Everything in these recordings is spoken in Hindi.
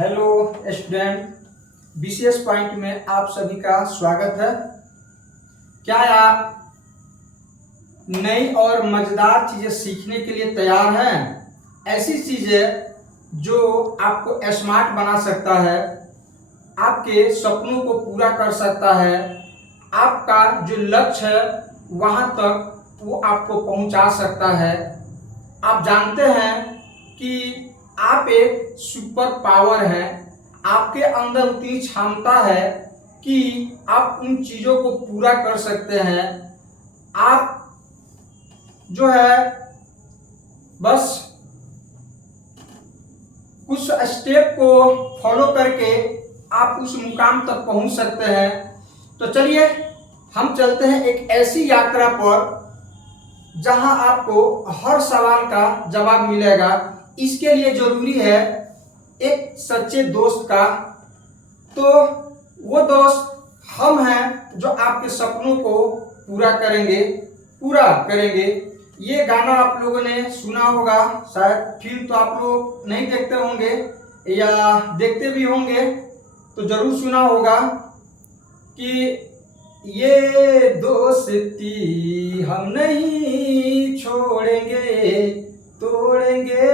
हेलो स्टूडेंट, बीसीएस पॉइंट में आप सभी का स्वागत है। क्या आप नई और मज़ेदार चीज़ें सीखने के लिए तैयार हैं? ऐसी चीज़ें जो आपको स्मार्ट बना सकता है, आपके सपनों को पूरा कर सकता है, आपका जो लक्ष्य है वहाँ तक वो आपको पहुँचा सकता है। आप जानते हैं कि आप एक सुपर पावर हैं, आपके अंदर उतनी क्षमता है कि आप उन चीज़ों को पूरा कर सकते हैं। आप जो है बस कुछ स्टेप को फॉलो करके आप उस मुकाम तक पहुंच सकते हैं। तो चलिए हम चलते हैं एक ऐसी यात्रा पर जहां आपको हर सवाल का जवाब मिलेगा। इसके लिए जरूरी है एक सच्चे दोस्त का। तो वो दोस्त हम हैं जो आपके सपनों को पूरा करेंगे। ये गाना आप लोगों ने सुना होगा, शायद फिल्म तो आप लोग नहीं देखते होंगे या देखते भी होंगे तो जरूर सुना होगा कि ये दोस्ती हम नहीं छोड़ेंगे, तोड़ेंगे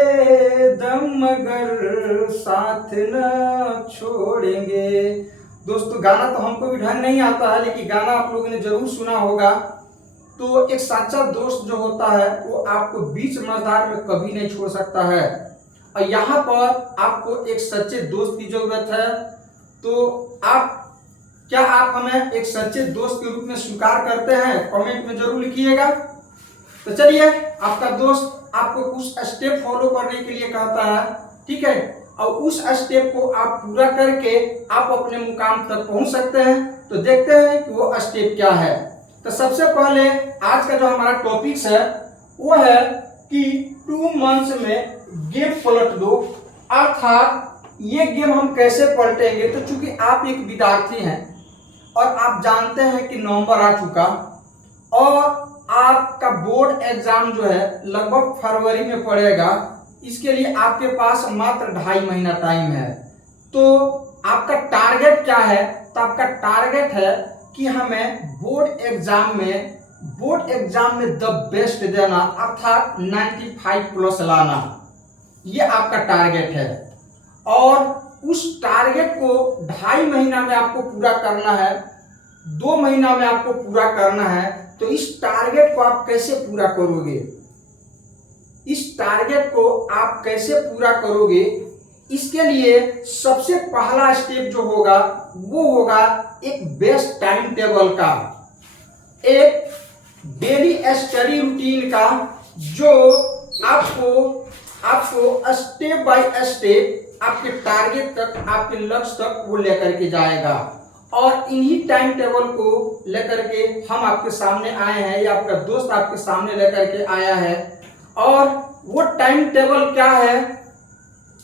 दम मगर साथ न छोड़ेंगे। दोस्तों गाना तो हमको भी ढंग नहीं आता है, लेकिन गाना आप लोगों ने जरूर सुना होगा। तो एक सच्चा दोस्त जो होता है वो आपको बीच मझधार में कभी नहीं छोड़ सकता है, और यहाँ पर आपको एक सच्चे दोस्त की जरूरत है। तो क्या आप हमें एक सच्चे दोस्त के रूप में स्वीकार करते हैं? कमेंट में जरूर लिखिएगा। तो चलिए, आपका दोस्त आपको कुछ स्टेप फॉलो करने के लिए कहता है, ठीक है, और उस स्टेप को आप पूरा करके आप अपने मुकाम तक पहुंच सकते हैं। तो देखते हैं कि वो स्टेप क्या है। तो सबसे पहले आज का जो हमारा टॉपिक्स है वो है कि 2 मंथ्स में गेम पलट दो। अर्थात ये गेम हम कैसे पलटेंगे? तो चूंकि आप एक विद्यार्थी हैं और आप जानते हैं कि नवंबर आ चुका और आपका बोर्ड एग्जाम जो है लगभग फरवरी में पड़ेगा। इसके लिए आपके पास मात्र 2.5 महीना टाइम है। तो आपका टारगेट क्या है? तो आपका टारगेट है कि हमें बोर्ड एग्जाम में द बेस्ट देना, अर्थात 95+ लाना। ये आपका टारगेट है और उस टारगेट को 2.5 महीना में आपको पूरा करना है, 2 महीना में आपको पूरा करना है। तो इस टारगेट को आप कैसे पूरा करोगे? इसके लिए सबसे पहला स्टेप जो होगा वो होगा एक बेस्ट टाइम टेबल का, एक डेली स्टडी रूटीन का, जो आपको स्टेप बाय स्टेप आपके टारगेट तक, आपके लक्ष्य तक वो लेकर के जाएगा। और इन्हीं टाइम टेबल को लेकर के हम आपके सामने आए हैं, या आपका दोस्त आपके सामने लेकर के आया है। और वो टाइम टेबल क्या है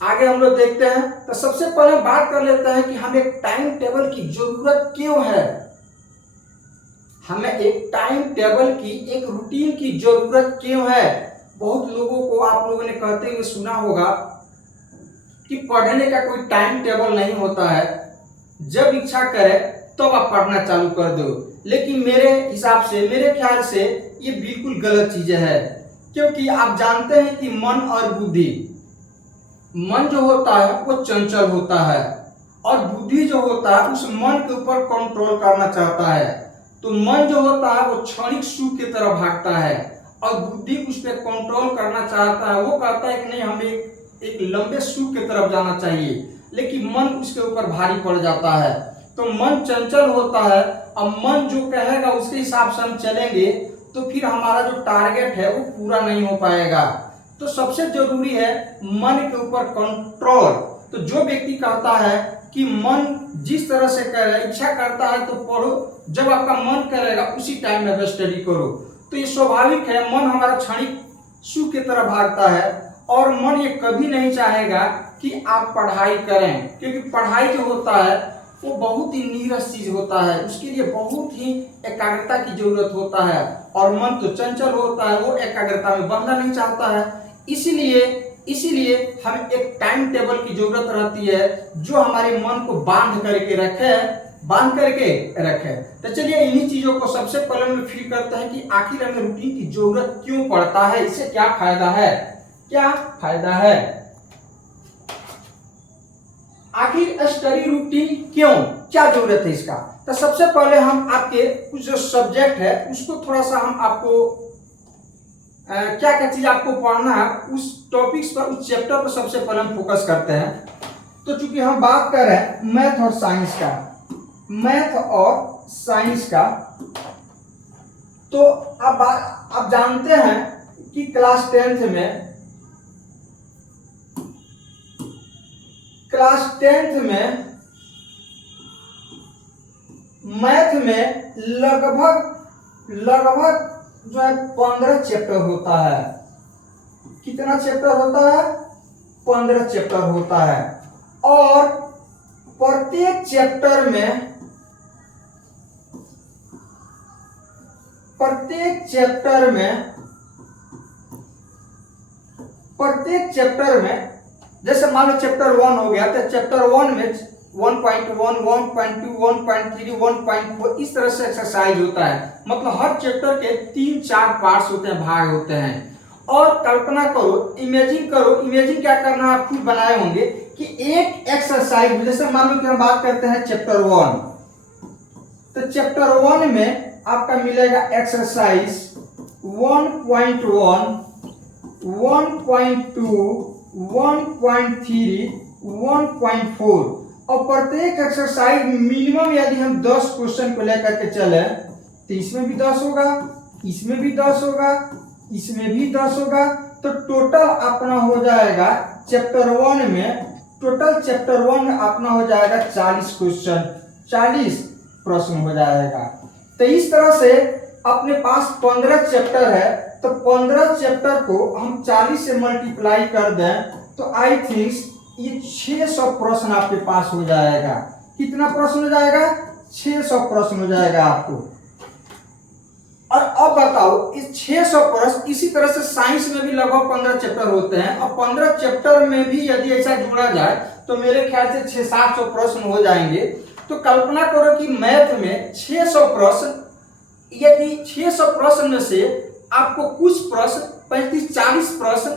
आगे हम लोग देखते हैं। तो सबसे पहले बात कर लेते हैं कि हमें टाइम टेबल की जरूरत क्यों है। हमें एक टाइम टेबल की, एक रूटीन की जरूरत क्यों है? बहुत लोगों को आप लोगों ने कहते हुए सुना होगा कि पढ़ने का कोई टाइम टेबल नहीं होता है, जब इच्छा करे तो आप पढ़ना चालू कर दो। लेकिन मेरे हिसाब से, मेरे ख्याल से ये बिल्कुल गलत चीज है, क्योंकि आप जानते हैं कि मन जो होता है वो चंचल होता है और बुद्धि जो होता है उस मन के ऊपर कंट्रोल करना चाहता है। तो मन जो होता है वो क्षणिक सुख की तरफ भागता है और बुद्धि उस पर कंट्रोल करना चाहता है। वो कहता है कि नहीं, हमें एक लंबे सुख की तरफ जाना चाहिए, लेकिन मन उसके ऊपर भारी पड़ जाता है। तो मन चंचल होता है और मन जो कहेगा उसके हिसाब से हम चलेंगे तो फिर हमारा जो टारगेट है वो पूरा नहीं हो पाएगा। तो सबसे जरूरी है मन के ऊपर कंट्रोल। तो जो व्यक्ति कहता है कि मन जिस तरह से करे, इच्छा करता है तो पढ़ो, जब आपका मन करेगा उसी टाइम में स्टडी करो। तो ये स्वाभाविक है, मन हमारा क्षणिक सुख की तरफ भागता है और मन ये कभी नहीं चाहेगा कि आप पढ़ाई करें, क्योंकि पढ़ाई जो होता है वो बहुत ही नीरस चीज होता है, उसके लिए बहुत ही एकाग्रता की जरूरत होता है। और मन तो चंचल होता है, वो एकाग्रता में बंधना नहीं चाहता है। इसलिए इसीलिए हमें एक टाइम टेबल की जरूरत रहती है जो हमारे मन को बांध करके रखे। तो चलिए इन्हीं चीजों को सबसे पहले हम फील करते हैं कि आखिर हमें रूटीन की जरूरत क्यों पड़ता है, इससे क्या फायदा है। आखिर स्टडी रूटीन क्यों, क्या जरूरत है इसका। तो सबसे पहले हम आपके कुछ जो सब्जेक्ट है उसको थोड़ा सा हम आपको क्या चीज आपको पढ़ना है उस टॉपिक्स पर, उस चैप्टर पर सबसे पहले हम फोकस करते हैं। तो चूंकि हम बात कर रहे हैं मैथ और साइंस का, तो अब आप जानते हैं कि क्लास 10th में मैथ में लगभग जो है 15 चैप्टर होता है। कितना चैप्टर होता है? 15 चैप्टर होता है। और प्रत्येक चैप्टर में जैसे मान लो चैप्टर 1 हो गया तो चैप्टर 1 में 1.1, 1.2, 1.3, 1.4 इस तरह से एक्सरसाइज होता है। मतलब हर चैप्टर के 3-4 पार्ट्स होते हैं, भाग होते हैं। और कल्पना करो, इमेजिन क्या करना है, आप खुद बनाए होंगे कि एक एक्सरसाइज, जैसे मान लो कि हम बात करते हैं चैप्टर 1, तो चैप्टर 1 में आपका मिलेगा एक्सरसाइज 1.1, 1.2, 1.3, 1.4 और प्रत्येक एक्सरसाइज मिनिमम यदि हम 10 क्वेश्चन को लेकर के चले तो इसमें भी 10 होगा, इसमें भी 10 होगा, इसमें भी 10 होगा, तो टोटल अपना हो जाएगा चैप्टर 1 में अपना हो जाएगा 40 क्वेश्चन, 40 प्रश्न हो जाएगा। तो इस तरह से अपने पास 15 चैप्टर है, तो 15 चैप्टर को हम 40 से मल्टीप्लाई कर दें तो आई थिंक ये 600 प्रश्न आपके पास हो जाएगा। कितना प्रश्न हो जाएगा? 600 प्रश्न हो जाएगा आपको। और अब बताओ इस 600 प्रश्न, इसी तरह से साइंस में भी लगभग 15 चैप्टर होते हैं और 15 चैप्टर में भी यदि ऐसा जोड़ा जाए तो मेरे ख्याल से 600-700 प्रश्न हो जाएंगे। तो कल्पना करो कि मैथ में 600 प्रश्न, यदि 600 प्रश्न में से आपको कुछ प्रश्न 35-40 प्रश्न,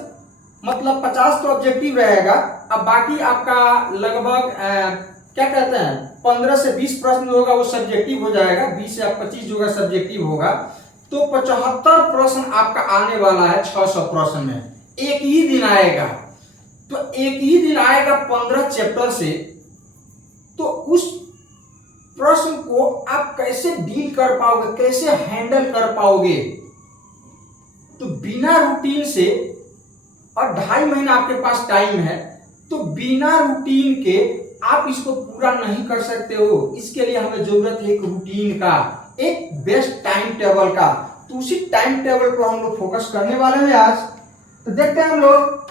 मतलब 50 तो ऑब्जेक्टिव रहेगा, अब बाकी आपका लगभग क्या कहते हैं 15 से 20 प्रश्न होगा वो सब्जेक्टिव हो जाएगा, 20 या 25 जो होगा सब्जेक्टिव होगा, तो 75 प्रश्न आपका आने वाला है 600 प्रश्न में। एक ही दिन आएगा, तो एक ही दिन आएगा 15 चैप्टर से, तो उस प्रश्न को आप कैसे डील कर पाओगे, कैसे हैंडल कर पाओगे। तो बिना रूटीन से, और 2.5 महीना आपके पास टाइम है, तो बिना रूटीन के आप इसको पूरा नहीं कर सकते हो। इसके लिए हमें जरूरत है एक रूटीन का, एक बेस्ट टाइम टेबल का। तो उसी टाइम टेबल पर हम लोग फोकस करने वाले हैं आज। तो देखते हैं हम लोग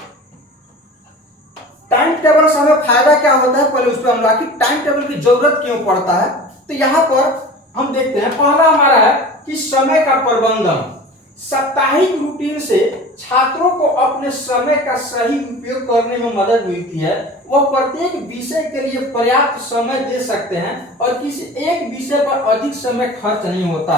टाइम टेबल से हमें फायदा क्या होता है, पहले उस पर हम लोग आखिर टाइम टेबल की जरूरत क्यों पड़ता है। तो यहाँ पर हम देखते हैं, पहला हमारा है कि समय का प्रबंधन। साप्ताहिक रूटीन से छात्रों को अपने समय का सही उपयोग करने में मदद मिलती है। वह प्रत्येक विषय के लिए पर्याप्त समय दे सकते हैं और किसी एक विषय पर अधिक समय खर्च नहीं होता।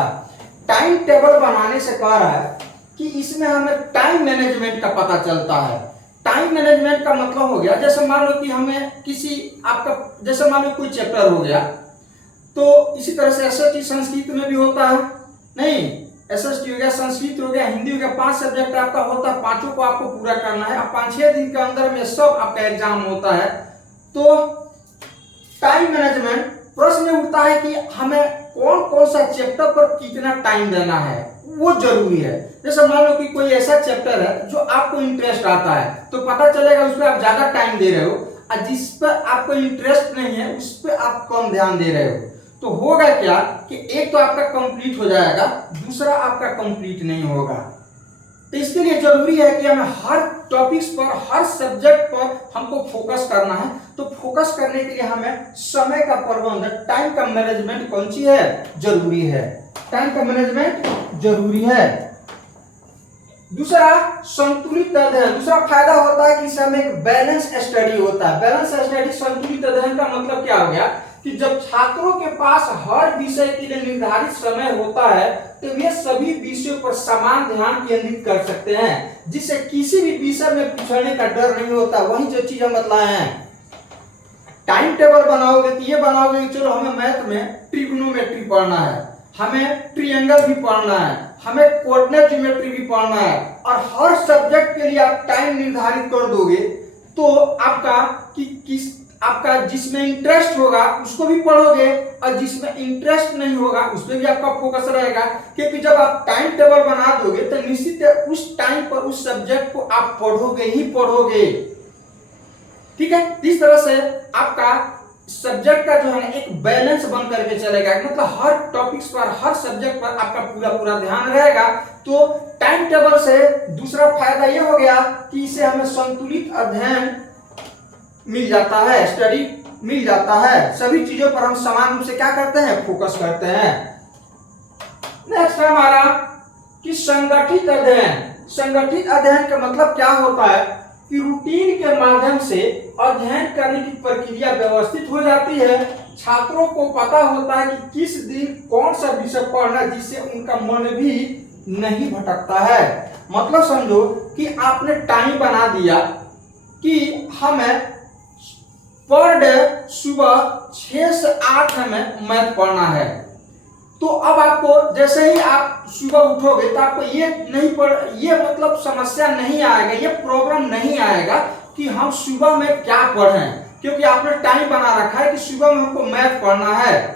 टाइम टेबल बनाने से कह रहा है कि इसमें हमें टाइम मैनेजमेंट का पता चलता है। टाइम मैनेजमेंट का मतलब हो गया, जैसे मान लो कि हमें किसी आपका, जैसे मान लो कोई चैप्टर हो गया, तो इसी तरह से एसएसटी संस्कृत में भी होता है, नहीं एसएसटी हो गया, संस्कृत हो गया, हिंदी हो गया, 5 सब्जेक्ट आपका होता है, 5 को आपको पूरा करना है। अब 5-6 दिन के अंदर में सब आपका एग्जाम होता है। तो टाइम मैनेजमेंट प्रश्न उठता है कि हमें कौन कौन सा चैप्टर पर कितना टाइम देना है, वो जरूरी है। जैसे मान लो कि कोई ऐसा चैप्टर है जो आपको इंटरेस्ट आता है, तो पता चलेगा उस पर आप ज्यादा टाइम दे रहे हो, और जिस पर आपको इंटरेस्ट नहीं है उस पर आप कम ध्यान दे रहे हो। तो होगा क्या कि एक तो आपका कंप्लीट हो जाएगा, दूसरा आपका कंप्लीट नहीं होगा। तो इसके लिए जरूरी है कि हमें हर टॉपिक्स पर, हर सब्जेक्ट पर हमको फोकस करना है। तो फोकस करने के लिए हमें समय का प्रबंधन, टाइम का मैनेजमेंट कौन सी है, जरूरी है। टाइम का मैनेजमेंट जरूरी है। दूसरा संतुलित अध्ययन, दूसरा फायदा होता है कि इससे हमें एक बैलेंस स्टडी होता है। बैलेंस स्टडी, संतुलित अध्ययन का मतलब क्या हो गया कि जब छात्रों के पास हर विषय के लिए निर्धारित समय होता है तो वे सभी विषयों पर समान ध्यान केंद्रित कर सकते हैं, जिससे किसी भी विषय में पिछड़ने का डर नहीं होता। वही जो चीज हम बतलाए हैं, टाइम टेबल बनाओगे तो ये बनाओगे कि चलो हमें मैथ में ट्रिग्नोमेट्री पढ़ना है, हमें ट्रायंगल भी पढ़ना है, हमें कोऑर्डिनेट ज्योमेट्री भी पढ़ना है, और हर सब्जेक्ट के लिए आप टाइम निर्धारित कर दोगे तो आपका जिसमें इंटरेस्ट होगा उसको भी पढ़ोगे, और जिसमें इंटरेस्ट नहीं होगा उसमें भी आपका फोकस रहेगा। क्योंकि जब आप टाइम टेबल बना दोगे तो निश्चित है उस टाइम पर उस सब्जेक्ट को आप पढ़ोगे ही पढ़ोगे। ठीक है, इस तरह से आपका सब्जेक्ट का जो है ना एक बैलेंस बन करके चलेगा, मतलब हर टॉपिक्स पर, हर सब्जेक्ट पर आपका पूरा ध्यान रहेगा। तो टाइम टेबल से दूसरा फायदा ये हो गया कि इससे हमें संतुलित अध्ययन मिल जाता है, स्टडी मिल जाता है, सभी चीजों पर हम समान रूप से क्या करते हैं, फोकस करते हैं। नेक्स्ट है हमारा कि संगठित अध्ययन। संगठित अध्ययन का मतलब क्या होता है कि रूटीन के माध्यम से अध्ययन करने की प्रक्रिया व्यवस्थित हो जाती है। छात्रों को पता होता है कि किस दिन कौन सा विषय पढ़ना, जिससे उनका मन भी नहीं भटकता है। मतलब समझो कि आपने टाइम बना दिया कि हमें पर डे सुबह 6 से 8 हमें मैथ पढ़ना है। तो अब आपको जैसे ही आप सुबह उठोगे तो आपको ये मतलब समस्या नहीं आएगा, ये प्रॉब्लम नहीं आएगा कि हम सुबह में क्या पढ़ें, क्योंकि आपने टाइम बना रखा है कि सुबह में हमको मैथ पढ़ना है।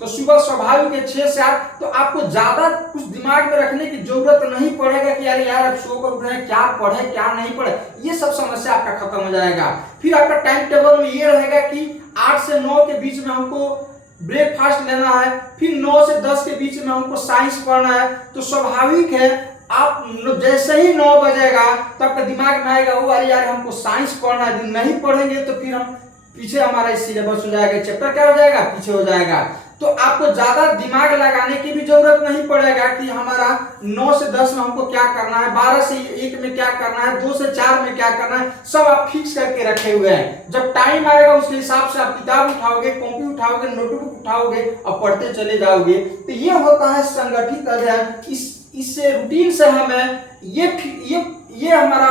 तो सुबह स्वाभाविक है 6 से 8, तो आपको ज्यादा कुछ दिमाग में रखने की जरूरत नहीं पड़ेगा कि यार अब सोकर उठ रहे हैं, क्या पढ़े क्या नहीं पढ़े, ये सब समस्या आपका खत्म हो जाएगा। फिर आपका टाइम टेबल में ये रहेगा कि 8 से 9 के बीच में हमको ब्रेकफास्ट लेना है, फिर 9 से 10 के बीच में हमको साइंस पढ़ना है। तो स्वाभाविक है आप जैसे ही 9 बजेगा तो आपका दिमाग में आएगा, वो यार हमको साइंस पढ़ना है, दिन नहीं पढ़ेंगे तो फिर हम पीछे, हमारा सिलेबस हो जाएगा, चैप्टर क्या हो जाएगा, पीछे हो जाएगा। तो आपको ज्यादा दिमाग लगाने की भी जरूरत नहीं पड़ेगा कि हमारा 9 से 10 में हमको क्या करना है, 12 से 1 में क्या करना है, 2 से 4 में क्या करना है, सब आप फिक्स करके रखे हुए हैं। जब टाइम आएगा उसके हिसाब से आप किताब उठाओगे, कॉपी उठाओगे, नोटबुक उठाओगे और पढ़ते चले जाओगे। तो ये होता है संगठित अध्ययन। इससे रूटीन से हमें ये हमारा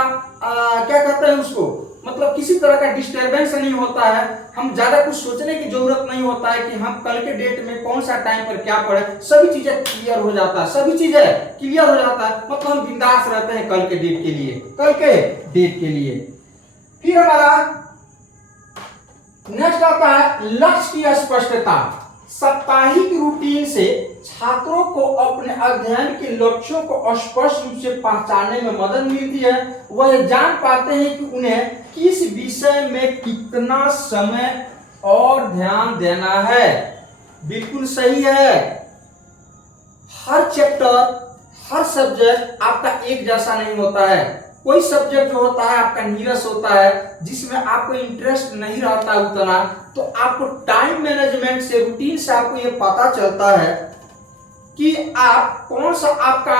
क्या कहते हैं उसको, मतलब किसी तरह का डिस्टरबेंस नहीं होता है। हम ज्यादा कुछ सोचने की जरूरत नहीं होता है कि हम कल के डेट में कौन सा टाइम पर क्या पढ़े, सभी चीजें क्लियर हो जाता है, सभी चीजें क्लियर हो जाता है। मतलब हम बिंदास रहते हैं कल के डेट के लिए। फिर हमारा नेक्स्ट आता है लक्ष्य की स्पष्टता। साप्ताहिक रूटीन से छात्रों को अपने अध्ययन के लक्ष्यों को स्पष्ट रूप से पहचानने में मदद मिलती है। वह जान पाते हैं कि उन्हें किस विषय में कितना समय और ध्यान देना है। बिल्कुल सही है, हर चैप्टर, हर सब्जेक्ट आपका एक जैसा नहीं होता है। कोई सब्जेक्ट जो होता है आपका नीरस होता है, जिसमें आपको इंटरेस्ट नहीं रहता उतना, तो आपको टाइम मैनेजमेंट से, रूटीन से आपको ये पता चलता है कि आप कौन सा आपका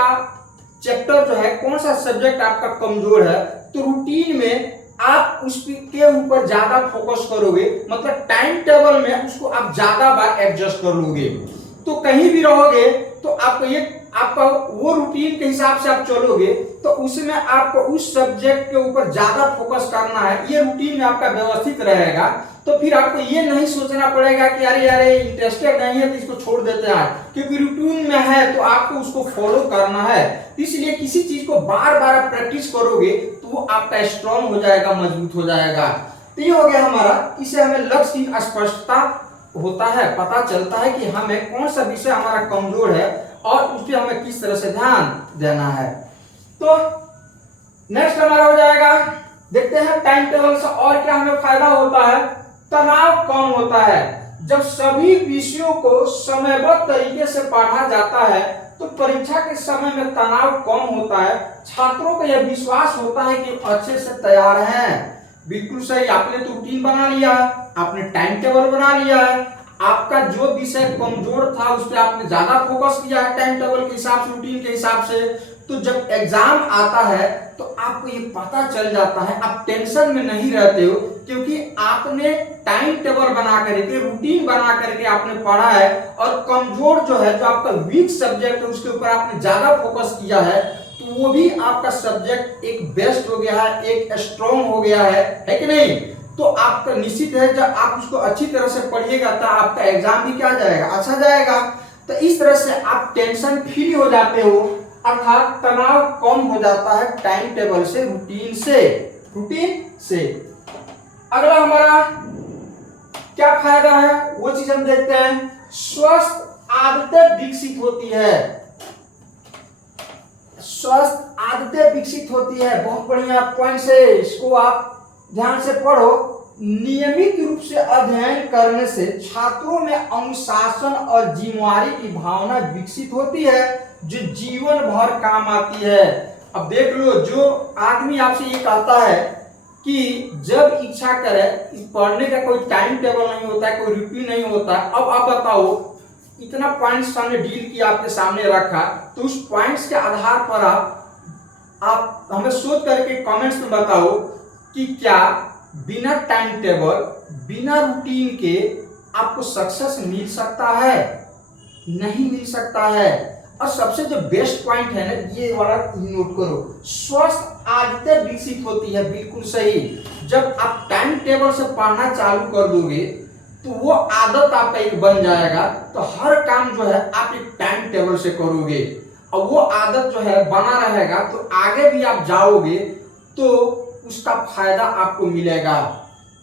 चैप्टर जो है, कौन सा सब्जेक्ट आपका कमजोर है। तो रूटीन में आप उसके ऊपर ज्यादा फोकस करोगे, मतलब टाइम टेबल में उसको आप ज्यादा बार एडजस्ट कर लोगे। तो कहीं भी रहोगे तो आपका वो रूटीन के हिसाब से आप चलोगे, तो उसमें आपको उस सब्जेक्ट के ऊपर ज्यादा फोकस करना है। ये रूटीन में आपका व्यवस्थित रहेगा, तो फिर आपको ये नहीं सोचना पड़ेगा कि यार इंटरेस्टेड नहीं है तो इसको छोड़ देते हैं, क्योंकि रूटीन में है तो आपको उसको फॉलो करना है। इसलिए किसी चीज को बार बार आप प्रैक्टिस करोगे तो वो आपका स्ट्रांग हो जाएगा, मजबूत हो जाएगा। तो ये हो गया हमारा, इससे हमें लक्ष्य की स्पष्टता होता है, पता चलता है कि हमें कौन सा विषय हमारा कमजोर है और उस पर हमें किस तरह से ध्यान देना है। तो नेक्स्ट हमारा हो जाएगा, देखते हैं टाइम टेबल से और क्या हमें फायदा होता है। तनाव कम होता है। जब सभी विषयों को समयबद्ध तरीके से पढ़ा जाता है तो परीक्षा के समय में तनाव कम होता है। छात्रों को यह विश्वास होता है कि अच्छे से तैयार हैं। बिल्कुल सही, आपने तो रूटीन बना लिया, आपने टाइम टेबल बना लिया है, आपका जो विषय कमजोर था उस पर आपने ज्यादा फोकस किया है टाइम टेबल के हिसाब से, रूटीन के हिसाब से, तो जब एग्जाम आता है तो आपको ये पता चल जाता है, आप टेंशन में नहीं रहते हो, क्योंकि आपने टाइम टेबल बना करके, रूटीन बना करके आपने पढ़ा है। और कमजोर जो है, जो आपका वीक सब्जेक्ट है, उसके ऊपर आपने ज्यादा फोकस किया है, तो वो भी आपका सब्जेक्ट एक बेस्ट हो गया है, एक स्ट्रॉन्ग हो गया है कि नहीं। तो आपका निश्चित है, जब आप उसको अच्छी तरह से पढ़िएगा तो आपका एग्जाम भी क्या जाएगा, अच्छा जाएगा। तो इस तरह से आप टेंशन फ्री हो जाते हो, अर्थात तनाव कम हो जाता है टाइम टेबल से, रूटीन से। अगला हमारा क्या फायदा है वो चीज हम देखते हैं। स्वस्थ आदतें विकसित होती है, स्वस्थ आदतें विकसित होती है। बहुत बढ़िया पॉइंट है, इसको आप ध्यान से पढ़ो। नियमित रूप से अध्ययन करने से छात्रों में अनुशासन और जिम्मेदारी की भावना विकसित होती है, जो जीवन भर काम आती है। अब देख लो, जो आदमी आपसे ये कहता है कि जब इच्छा करे, पढ़ने का कोई टाइम टेबल नहीं होता है, कोई रूटीन नहीं होता। अब आप बताओ, इतना पॉइंट्स हमने डील किया, आपके सामने रखा, तो उस पॉइंट्स के आधार पर आप हमें सोच करके कमेंट्स में बताओ कि क्या बिना टाइम टेबल, बिना रूटीन के आपको सक्सेस मिल सकता है? नहीं मिल सकता है। और सबसे जो बेस्ट पॉइंट है ना, ये वाला नोट करो, स्वस्थ आदतें विकसित होती है। बिल्कुल सही। जब आप टाइम टेबल से पढ़ना चालू कर दोगे तो वो आदत आपका एक बन जाएगा, तो हर काम जो है आप एक टाइम टेबल से करोगे, और वो आदत जो है बना रहेगा, तो आगे भी आप जाओगे तो उसका फायदा आपको मिलेगा।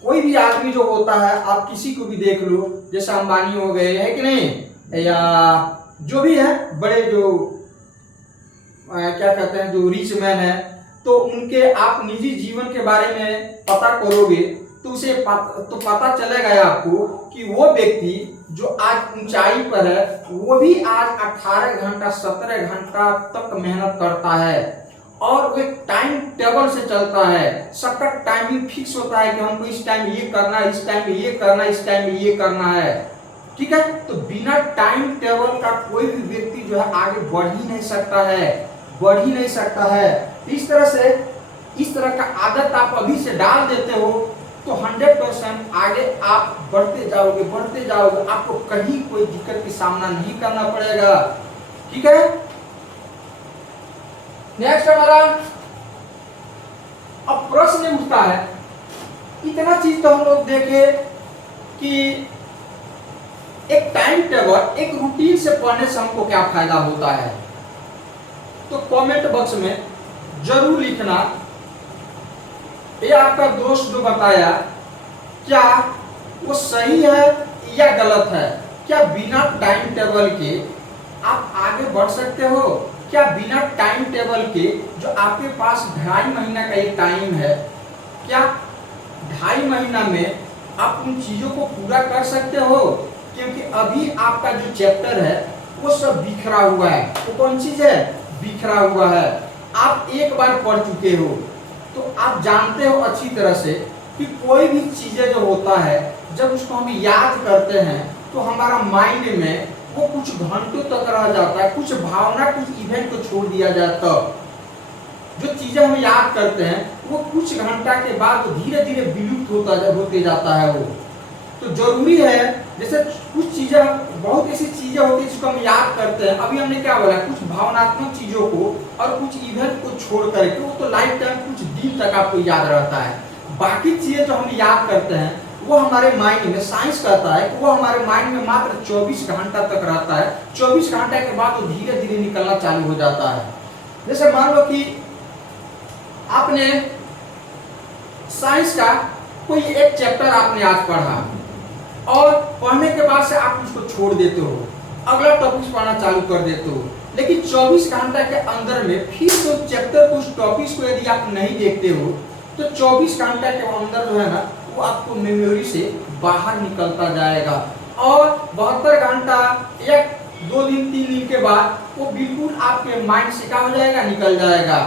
कोई भी आदमी जो होता है, आप किसी को भी देख लो, जैसे अंबानी हो गए है कि नहीं, या जो भी है बड़े, जो क्या कहते हैं, जो रिच मैन है, तो उनके आप निजी जीवन के बारे में पता करोगे तो उसे तो पता चलेगा आपको कि वो व्यक्ति जो आज ऊंचाई पर है, वो भी आज 18 घंटा 17 घंटा तक मेहनत करता है, और वो एक टाइम टेबल से चलता है। सबका टाइमिंग फिक्स होता है कि हमको इस टाइम ये करना, इस टाइम ये करना, इस टाइम ये करना है। ठीक है, तो बिना टाइम टेबल का कोई भी व्यक्ति जो है आगे बढ़ ही नहीं सकता है, बढ़ ही नहीं सकता है। इस तरह से, इस तरह का आदत आप अभी से डाल देते हो तो 100% आगे आप बढ़ते जाओगे, बढ़ते जाओगे, आपको कहीं कोई दिक्कत की सामना नहीं करना पड़ेगा। ठीक है, नेक्स्ट हमारा अब प्रश्न उठता है, इतना चीज तो हम लोग देखे कि एक टाइम टेबल, एक रूटीन से पढ़ने से हमको क्या फायदा होता है, तो कमेंट बॉक्स में जरूर लिखना। ये आपका दोस्त जो बताया, क्या वो सही है या गलत है? क्या बिना टाइम टेबल के आप आगे बढ़ सकते हो? क्या बिना टाइम टेबल के, जो आपके पास 2.5 महीना का एक टाइम है, क्या 2.5 महीना में आप उन चीजों को पूरा कर सकते हो? क्योंकि अभी आपका जो चैप्टर है वो सब बिखरा हुआ है। तो कौन चीज है? बिखरा हुआ है। आप एक बार पढ़ चुके हो तो आप जानते हो अच्छी तरह से कि कोई भी चीजें जो होता है, जब उसको हम याद करते हैं तो हमारा माइंड में वो कुछ घंटों तक रह जाता है, कुछ भावना, कुछ इवेंट को छोड़ दिया जाता है। जो चीजें हम याद करते हैं वो कुछ घंटा के बाद धीरे धीरे विलुप्त होते जाता है वो। तो जरूरी है, जैसे कुछ चीजें, बहुत ऐसी चीजें होती है जिसको हम याद करते हैं। अभी हमने क्या बोला, कुछ भावनात्मक चीजों को और कुछ इवेंट को छोड़ करके वो तो लाइफ टाइम, कुछ दिन तक आपको याद रहता है। बाकी चीजें जो हम याद करते हैं वो हमारे माइंड में, साइंस कहता है कि वो हमारे माइंड में मात्र 24 घंटा तक रहता है। 24 घंटे के बाद वो धीरे धीरे निकलना चालू हो जाता है। जैसे मान लो कि आपने साइंस का कोई एक चैप्टर आपने आज पढ़ा, और पढ़ने के बाद से आप उसको छोड़ देते हो, अगला टॉपिक पढ़ना चालू कर देते हो, लेकिन 24 घंटा के अंदर में फिर तो चैप्टर को, उस टॉपिक को यदि आप नहीं देखते हो तो 24 घंटा के अंदर जो है ना, वो आपको मेमोरी से बाहर निकलता जाएगा, और 72 घंटा या 2 दिन 3 दिन के बाद वो बिल्कुल आपके माइंड से क्या हो जाएगा, निकल जाएगा।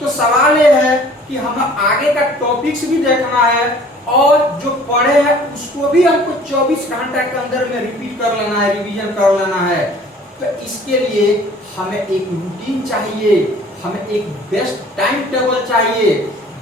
तो सवाल ये है कि हमें आगे का टॉपिक्स भी देखना है, और जो पढ़े हैं उसको भी हमको 24 घंटा के अंदर में रिपीट कर लेना है, रिवीजन कर लेना है। तो इसके लिए हमें एक रूटीन चाहिए, हमें एक बेस्ट टाइम टेबल चाहिए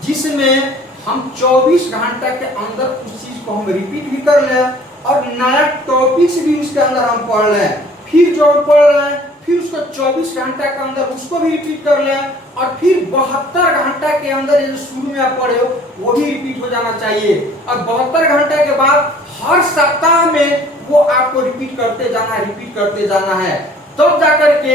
जिसमें हम 24 घंटा के अंदर उस चीज को हम रिपीट भी कर लें और नया टॉपिक्स भी उसके अंदर हम पढ़ लें, फिर जो पढ़ रहे हैं फिर उसको 24 घंटा के अंदर उसको भी रिपीट कर लें और फिर 72 घंटा के अंदर जो शुरू में आप पढ़े हो वो भी रिपीट हो जाना चाहिए और 72 घंटे के बाद हर सप्ताह में वो आपको रिपीट करते जाना है, रिपीट करते जाना है। तब जाकर के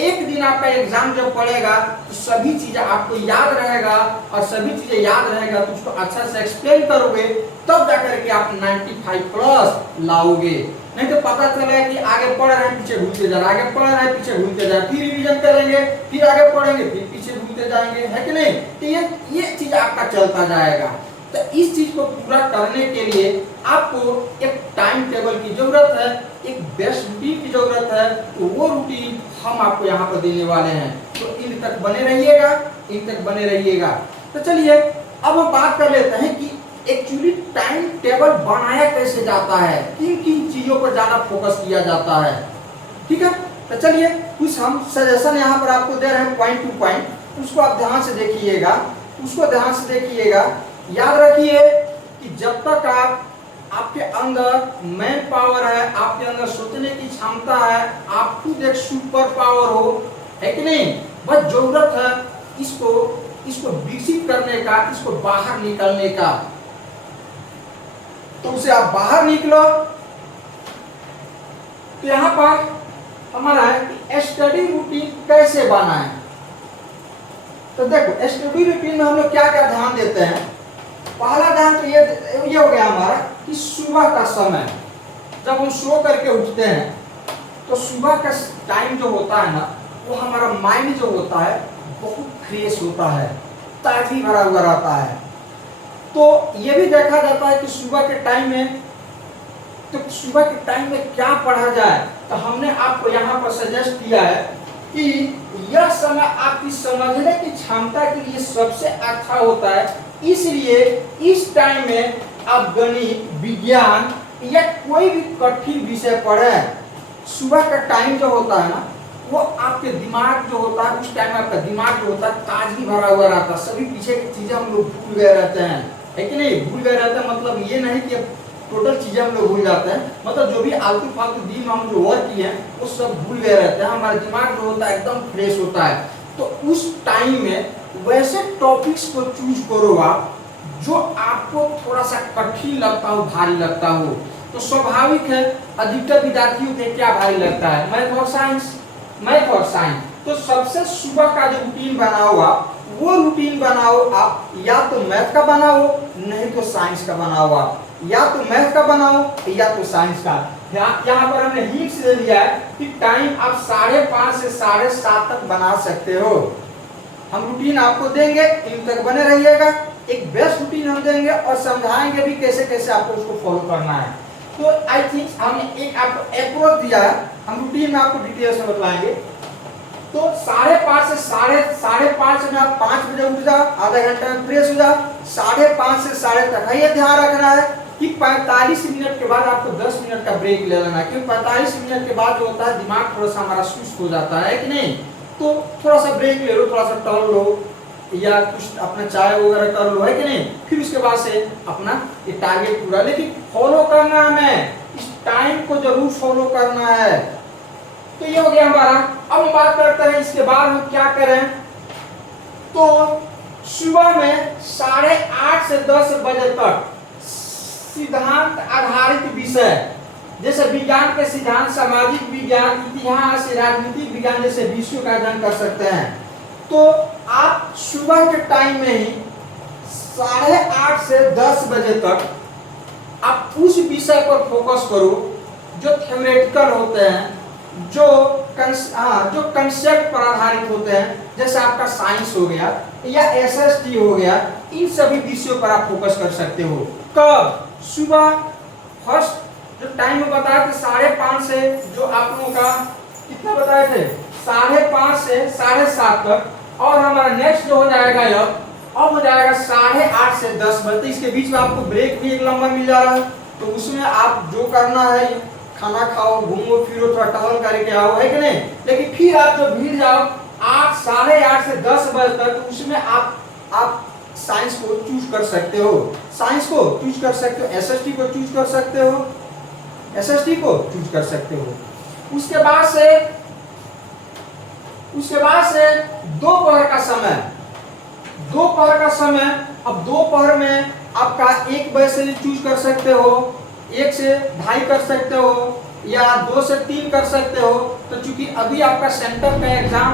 एक दिन आपका एग्जाम जब पड़ेगा तो सभी चीजें आपको याद रहेगा और सभी चीजें याद रहेगा तो उसको अच्छा से एक्सप्लेन करोगे, तब जाकर के आप 95 प्लस लाओगे। नहीं तो पता चले कि आगे पढ़ रहे हैं पीछे भूलते जा रहे, आगे पढ़ रहे हैं पीछे भूलते जा रहे, फिर रिवीजन करेंगे फिर आगे पढ़ेंगे फिर पीछे भूलते जाएंगे, है कि नहीं। तो ये चीज आपका चलता जाएगा। तो इस चीज को पूरा करने के लिए आपको एक टाइम टेबल की जरूरत है, एक बेस्ट रूटीन की जरूरत है। तो वो रूटीन हम आपको यहाँ पर देने वाले हैं, तो इन तक बने रहिएगा, इन तक बने रहिएगा। तो चलिए अब हम बात कर लेते हैं कि एक्चुअली टाइम टेबल बनाया कैसे जाता है, किन किन चीजों पर ज्यादा फोकस किया जाता है। ठीक है, तो चलिए कुछ हम सजेशन यहाँ पर आपको दे रहे हैं पॉइंट टू पॉइंट, उसको आप ध्यान से देखिएगा, उसको ध्यान से देखिएगा। याद रखिए कि जब तक आपके अंदर मैन पावर है, आपके अंदर सोचने की क्षमता है, आप खुद एक सुपर पावर हो, है कि नहीं, बस जरूरत है इसको विकसित करने का, इसको बाहर निकलने का। तो उसे आप बाहर निकलो। तो यहां पर हमारा है कि स्टडी रूटीन कैसे बनाएं। तो देखो स्टडी रूटीन में हम लोग क्या क्या ध्यान देते हैं। पहला ध्यान तो ये हो गया हमारा कि सुबह का समय जब हम सो करके उठते हैं तो सुबह का टाइम जो होता है ना, वो हमारा माइंड जो होता है बहुत फ्रेश होता है, ताजगी भरा हुआ रहता है। तो ये भी देखा जाता है कि सुबह के टाइम में क्या पढ़ा जाए। तो हमने आपको यहाँ पर सजेस्ट किया है कि यह समय आपकी समझने की क्षमता के लिए सबसे अच्छा होता है, इसलिए इस टाइम में आप गणित, विज्ञान या कोई भी कठिन विषय पढ़ें। सुबह का टाइम जो होता है ना, वो आपके दिमाग जो होता है उस टाइम आपका दिमाग जो होता है ताजगी भरा हुआ रहता है। सभी पीछे की चीजें हम लोग भूल गए रहते हैं, है कि नहीं। भूल गए रहते हैं मतलब ये नहीं कि टोटल चीजें हम लोग भूल जाते हैं, मतलब जो भी आलतू फालतू दिन में हम जो वर्क किए हैं वो सब भूल गए रहते हैं। हमारा दिमाग जो होता है एकदम फ्रेश होता है। तो उस टाइम में वैसे टॉपिक्स को चूज करो आप जो आपको थोड़ा सा कठिन लगता हो, भारी लगता हो। तो स्वाभाविक है अधिकतर विद्यार्थियों के क्या भारी लगता है, मैथ और साइंस। तो सबसे सुबह का जो रूटीन बनाओ आप, वो रूटीन बनाओ आप, या तो मैथ का बनाओ नहीं तो साइंस का बनाओ आप, या तो मैथ का बनाओ या तो साइंस का। यहाँ पर हमने हिंट्स दे दिया है कि टाइम आप 5:30 से 7:30 तक बना सकते हो। हम रूटीन आपको देंगे, इन तक बने रहिएगा। एक बेस्ट रूटीन हम देंगे और समझाएंगे भी कैसे कैसे आपको उसको फॉलो करना है। तो आई थिंक हमने एक आपको अप्रोच दिया है, हम रूटीन में आपको डिटेल से बताएंगे। तो 5:30 से 5:30 में आप 5 बजे उठ जाओ, आधा घंटा में फ्रेश हो जाओ। 5:30 से 7:30 तक ये ध्यान रखना है कि 45 मिनट के बाद आपको 10 मिनट का ब्रेक ले लेना है, क्योंकि 45 मिनट के बाद जो होता है दिमाग थोड़ा सा हमारा सुस्त हो जाता है कि नहीं। तो थोड़ा सा ब्रेक ले लो, थोड़ा सा टहल लो या कुछ अपना चाय वगैरह कर लो, है कि नहीं। फिर उसके बाद से अपना ये टारगेट पूरा, लेकिन फॉलो करना हमें, इस टाइम को जरूर फॉलो करना है। तो ये हो गया हमारा। अब हम बात करते हैं इसके बाद हम क्या करें। तो सुबह में 8:30 से 10 बजे तक सिद्धांत आधारित विषय जैसे विज्ञान के सिद्धांत, सामाजिक विज्ञान, इतिहास, राजनीतिक विज्ञान जैसे विषयों का अध्ययन कर सकते हैं। तो आप सुबह के टाइम में ही 8:30 से 10 बजे तक आप उस विषय पर फोकस करो जो थ्योरेटिकल होते हैं, जो कंसेप्ट पर आधारित होते हैं, जैसे आपका साइंस हो गया या एसएसटी हो गया। इन सभी विषयों पर आप फोकस कर सकते हो। कब? सुबह फर्स्ट जो टाइम बताया कि 5:30 से जो आप लोगों का कितना बताए थे 5:30 से 7:30 तक, और हमारा नेक्स्ट जो हो जाएगा अब हो जाएगा 8:30 से 10 बजे। इसके बीच में आपको ब्रेक भी एक लंबा मिल जा रहा है, तो उसमें आप जो करना है खाना खाओ, घूमो फिरो, थोड़ा टहल करके आओ, है कि नहीं। लेकिन फिर आप जो भीड़ जाओ 8 8:30 से 10 बजे तक उसमें आप साइंस को चूज कर सकते हो, साइंस को चूज कर सकते हो, एसएसटी को चूज कर सकते हो, एसएसटी को चूज कर सकते हो। उसके बाद से दोपहर का समय, दोपहर का समय, अब दोपहर में आपका 1 बजे से चूज कर सकते हो, 1 से 2:30 कर सकते हो, या 2 से 3 कर सकते हो। तो चूंकि अभी आपका सेंटर का एग्जाम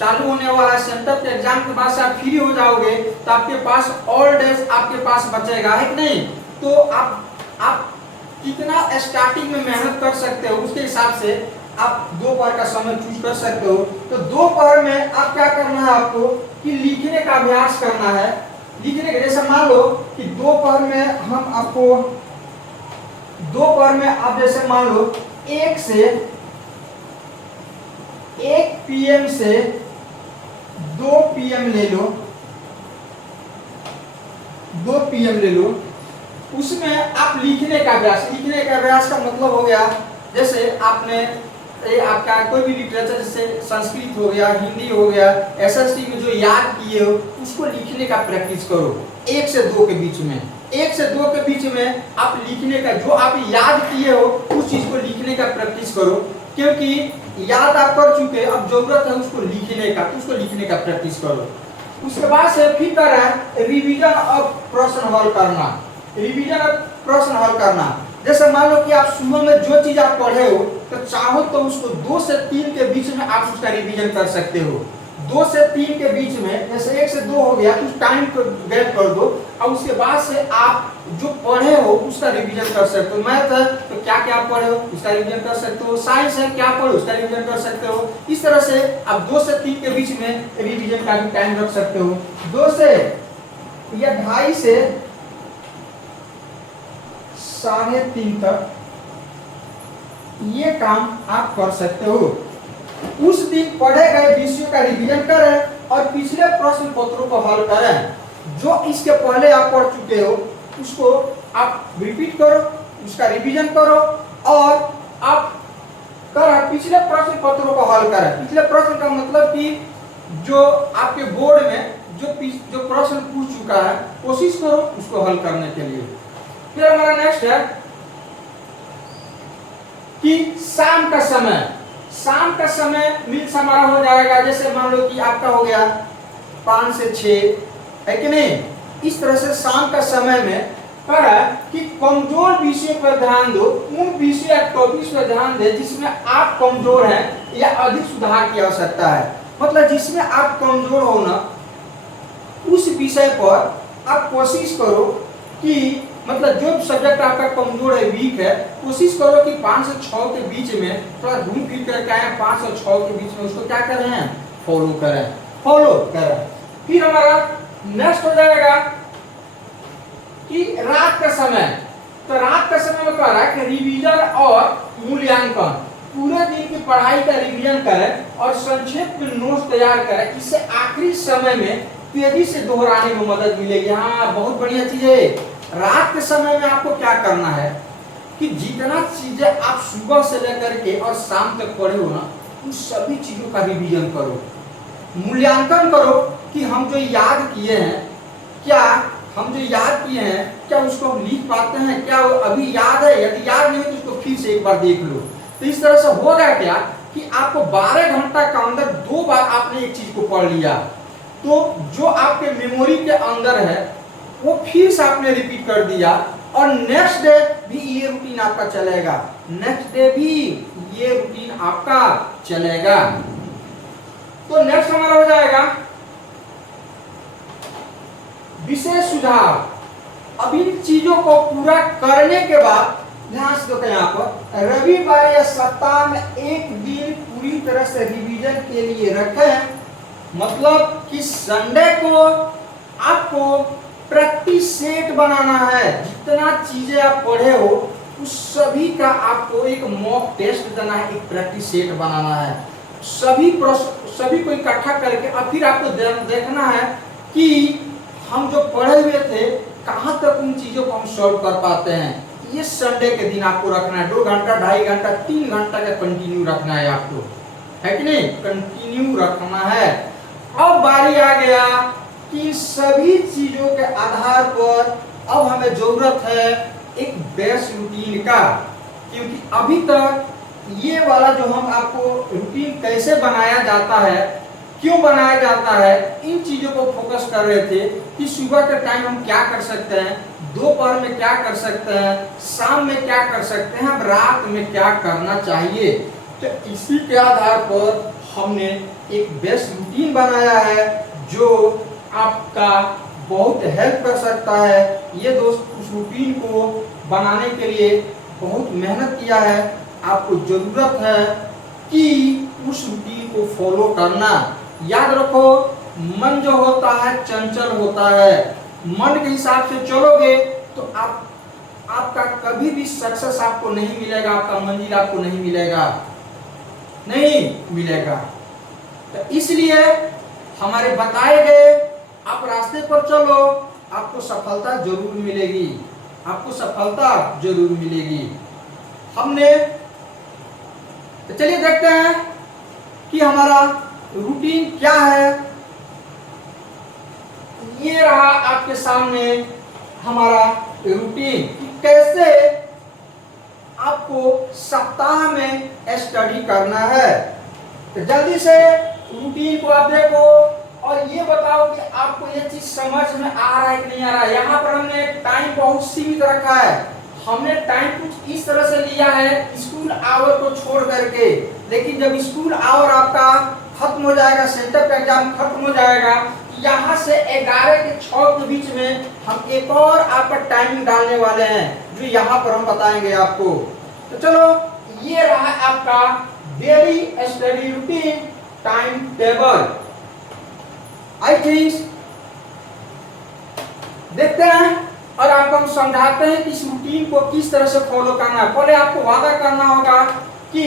चालू होने वाला है, सेंटर के एग्जाम के बाद से आप फ्री हो जाओगे, तो आपके पास ऑल डेज आपके पास बचेगा, है कि नहीं। तो आप कितना स्टार्टिंग में मेहनत कर सकते हो उसके हिसाब से आप दोपहर का समय चूज कर सकते हो। तो दोपहर में आप क्या करना है, आपको कि लिखने का अभ्यास करना है। लिखने के जैसे मान लो कि दोपहर में हम आपको, दोपहर में आप जैसे मान लो 1 PM से 2 PM ले लो, 2 PM ले लो। उसमें आप लिखने का अभ्यास, लिखने का अभ्यास का मतलब हो गया जैसे आपने आपका कोई भी लिटरेचर जैसे संस्कृत हो गया, हिंदी हो गया, एसएसटी में जो याद किए हो उसको लिखने का प्रैक्टिस करो 1 से 2 के बीच में। 1 से 2 के बीच में आप लिखने का, जो आप याद किए हो उस चीज को लिखने का प्रैक्टिस करो, क्योंकि याद आप कर चुके, अब जरूरत है उसको लिखने का, तो उसको लिखने का प्रैक्टिस करो। उसके बाद से फिर है रिवीजन और प्रश्न हल करना, रिवीजन और प्रश्न हल करना। जैसे मान लो कि आप सुबह में जो चीज आप पढ़े हो, तो चाहो तो उसको 2 से 3 के बीच में आप उसका रिवीजन कर सकते हो। 2 से 3 के बीच में, जैसे 1 से 2 हो गया तो उस टाइम को गैप कर दो, और उसके बाद से आप जो पढ़े हो उसका रिवीजन कर सकते हो। मैथ है तो क्या क्या पढ़े हो उसका रिवीजन कर सकते हो, साइंस है क्या पढ़े उसका रिवीजन कर सकते हो। इस तरह से आप 2 से 3 के बीच में रिवीजन का भी टाइम रख सकते हो। 2 से या 2:30 से 3:30 तक ये काम आप कर सकते हो। उस दिन पढ़े गए विषयों का रिवीजन करें और पिछले प्रश्न पत्रों को हल करें। जो इसके पहले आप पढ़ चुके हो उसको आप रिपीट करो, उसका रिवीजन करो, और आप पिछले प्रश्न पत्रों को हल करें। पिछले प्रश्न का मतलब कि जो आपके बोर्ड में जो प्रश्न पूछ चुका है, कोशिश करो उसको हल करने के लिए। फिर हमारा नेक्स्ट है कि शाम का समय, शाम का समय मिल समारोह हो जाएगा। जैसे मान लो कि आपका हो गया 5 से 6, है कि नहीं। इस तरह से शाम का समय में कहा कि कमजोर विषय पर ध्यान दो, उन विषय या टॉपिक्स पर ध्यान दे जिसमें आप कमजोर हैं या अधिक सुधार की आवश्यकता है। मतलब जिसमें आप कमजोर हो ना, उस विषय पर आप कोशिश करो कि मतलब जो सब्जेक्ट आपका कमजोर है, वीक है, कोशिश करो कि 5 से 6 के बीच में थोड़ा घूम फिर करके आए, 5 और 6 के बीच में उसको क्या कर रहे हैं, फॉलो करें। फिर हमारा नेक्स्ट हो जाएगा कि रात का समय। तो रात का समय में कह रहा है कि रिवीजन और मूल्यांकन, पूरे दिन की पढ़ाई का रिवीजन करें और संक्षेप में नोट्स तैयार करें। इससे आखिरी समय में तेजी से दोहराने में मदद मिलेगी। हाँ, बहुत बढ़िया चीज है। रात के समय में आपको क्या करना है कि जितना चीजें आप सुबह से लेकर के और शाम तक पढ़े हो ना, उन सभी चीजों का रिवीजन करो, मूल्यांकन करो कि हम जो याद किए हैं, क्या उसको हम लिख पाते हैं, क्या वो अभी याद है। यदि याद नहीं तो उसको फिर से एक बार देख लो। तो इस तरह से होगा क्या कि आपको 12 घंटा के अंदर 2 बार आपने एक चीज को पढ़ लिया, तो जो आपके मेमोरी के अंदर है वो फिर से आपने रिपीट कर दिया, और नेक्स्ट डे भी ये रूटीन आपका चलेगा, तो नेक्स्ट हमारा हो जाएगा विशेष सुझाव। अब इन चीजों को पूरा करने के बाद ध्यान से देखो, यहाँ पर रविवार या सप्ताह में एक दिन पूरी तरह से रिवीजन के लिए रखें। मतलब कि संडे को आपको प्रैक्टिस सेट बनाना है। जितना चीजें आप पढ़े हो उस सभी का आपको एक मॉक टेस्ट देना है, एक प्रैक्टिस सेट बनाना है। सभी को इकट्ठा करके और फिर आपको देखना है कि हम जो पढ़े हुए थे कहाँ तक उन चीजों को हम सॉल्व कर पाते हैं। ये संडे के दिन आपको रखना है। 2 घंटा, 2.5 घंटा, 3 घंटा का कंटिन्यू रखना है आपको, है कि नहीं, कंटिन्यू रखना है। अब बारी आ गया कि सभी चीजों के आधार पर अब हमें जरूरत है एक बेस रूटीन का, क्योंकि अभी तक ये वाला जो हम आपको रूटीन कैसे बनाया जाता है, क्यों बनाया जाता है, इन चीजों को फोकस कर रहे थे कि सुबह के टाइम हम क्या कर सकते हैं, दोपहर में क्या कर सकते हैं, शाम में क्या कर सकते हैं, अब रात में क्या करना चाहिए। तो इसी के आधार पर हमने एक बेस्ट रूटीन बनाया है जो आपका बहुत हेल्प कर सकता है। ये दोस्त उस रूटीन को बनाने के लिए बहुत मेहनत किया है। आपको जरूरत है कि उस रूटीन को फॉलो करना। याद रखो, मन जो होता है चंचल होता है। मन के हिसाब से चलोगे तो आपका कभी भी सक्सेस आपको नहीं मिलेगा, आपका मंजिल आपको नहीं मिलेगा, नहीं मिलेगा। तो इसलिए हमारे बताए गए आप रास्ते पर चलो, आपको सफलता जरूर मिलेगी, आपको सफलता जरूर मिलेगी। हमने तो चलिए देखते हैं कि हमारा रूटीन क्या है। ये रहा आपके सामने हमारा रूटीन कि कैसे आपको सप्ताह में स्टडी करना है। तो जल्दी से रूटीन को आप देखो और ये बताओ कि आपको ये चीज समझ में आ रहा है कि नहीं आ रहा है। यहाँ पर हमने टाइम बहुत सीमित रखा है। हमने टाइम कुछ इस तरह से लिया है स्कूल आवर को छोड़ करके, लेकिन जब स्कूल आवर आपका खत्म हो जाएगा, सेंटर का एग्जाम खत्म हो जाएगा, यहाँ से 11 के 6 के बीच में हम एक और आपका टाइमिंग डालने वाले हैं जो यहाँ पर हम बताएंगे आपको। तो चलो, ये रहा आपका daily study routine time table. I think देखते हैं और आपको हम समझाते हैं कि इस रूटीन को किस तरह से फॉलो करना है। पहले आपको वादा करना होगा कि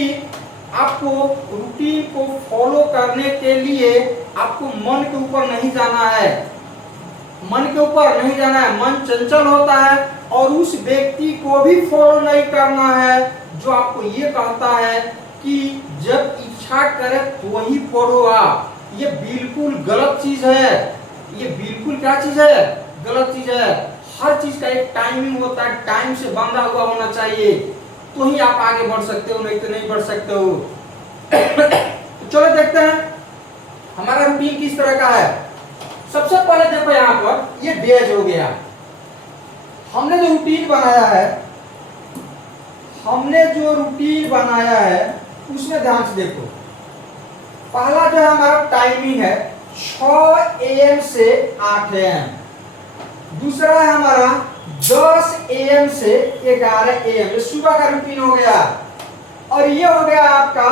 आपको रूटीन को फॉलो करने के लिए आपको मन के ऊपर नहीं जाना है, मन के ऊपर नहीं जाना है। मन चंचल होता है और उस व्यक्ति को भी फॉलो नहीं करना है जो आपको ये कहता है कि जब इच्छा करे तो ही पढ़ो आप। ये बिल्कुल गलत चीज है। ये बिल्कुल क्या चीज है? गलत चीज है। हर चीज का एक टाइमिंग होता है, टाइम से बंधा हुआ होना चाहिए, तो ही आप आगे बढ़ सकते हो, नहीं तो नहीं बढ़ सकते हो। तो चलो देखते हैं हमारा रूटीन किस तरह का है। सबसे पहले देखो यहाँ पर ये डेज हो गया। हमने जो रूटीन बनाया है, उसमें ध्यान से देखो। पहला जो है हमारा टाइमिंग है 6 AM से 8 AM। दूसरा है हमारा 10 AM से 11 AM। ये सुबह का रूटीन हो गया। और ये हो गया आपका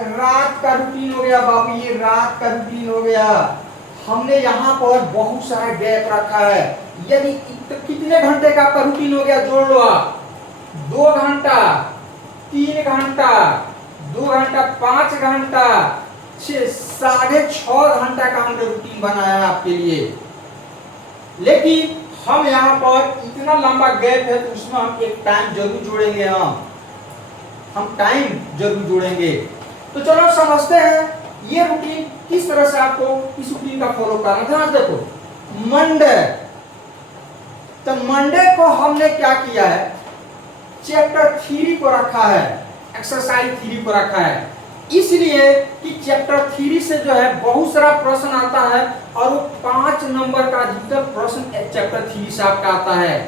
रात का रूटीन हो गया बाबू, ये रात का रूटीन हो गया। हमने यहाँ पर बहुत सारा गैप रखा है। यदि कितने घंटे का आपका रूटीन हो गया, जोड़ लो आप। 2 घंटा, 3 घंटा, 2 घंटा, 5 घंटा, 6.5 घंटा का हमने रूटीन बनाया है आपके लिए। लेकिन हम यहाँ पर इतना लंबा गैप है तो उसमें हम एक टाइम जरूर जोड़ेंगे। हम टाइम जरूर जोड़ेंगे। तो चलो समझते हैं ये रूटीन किस तरह से आपको इस रूटीन का फॉलो करना। ध्यान देखो, मंडे, तो मंडे को हमने क्या किया है, चैप्टर 3 को रखा है, एक्सरसाइज 3 को रखा है। इसलिए कि चैप्टर 3 से जो है बहुत सारा प्रश्न आता है और वो 5 नंबर का अधिकतर प्रश्न चैप्टर 3 से आपका आता है।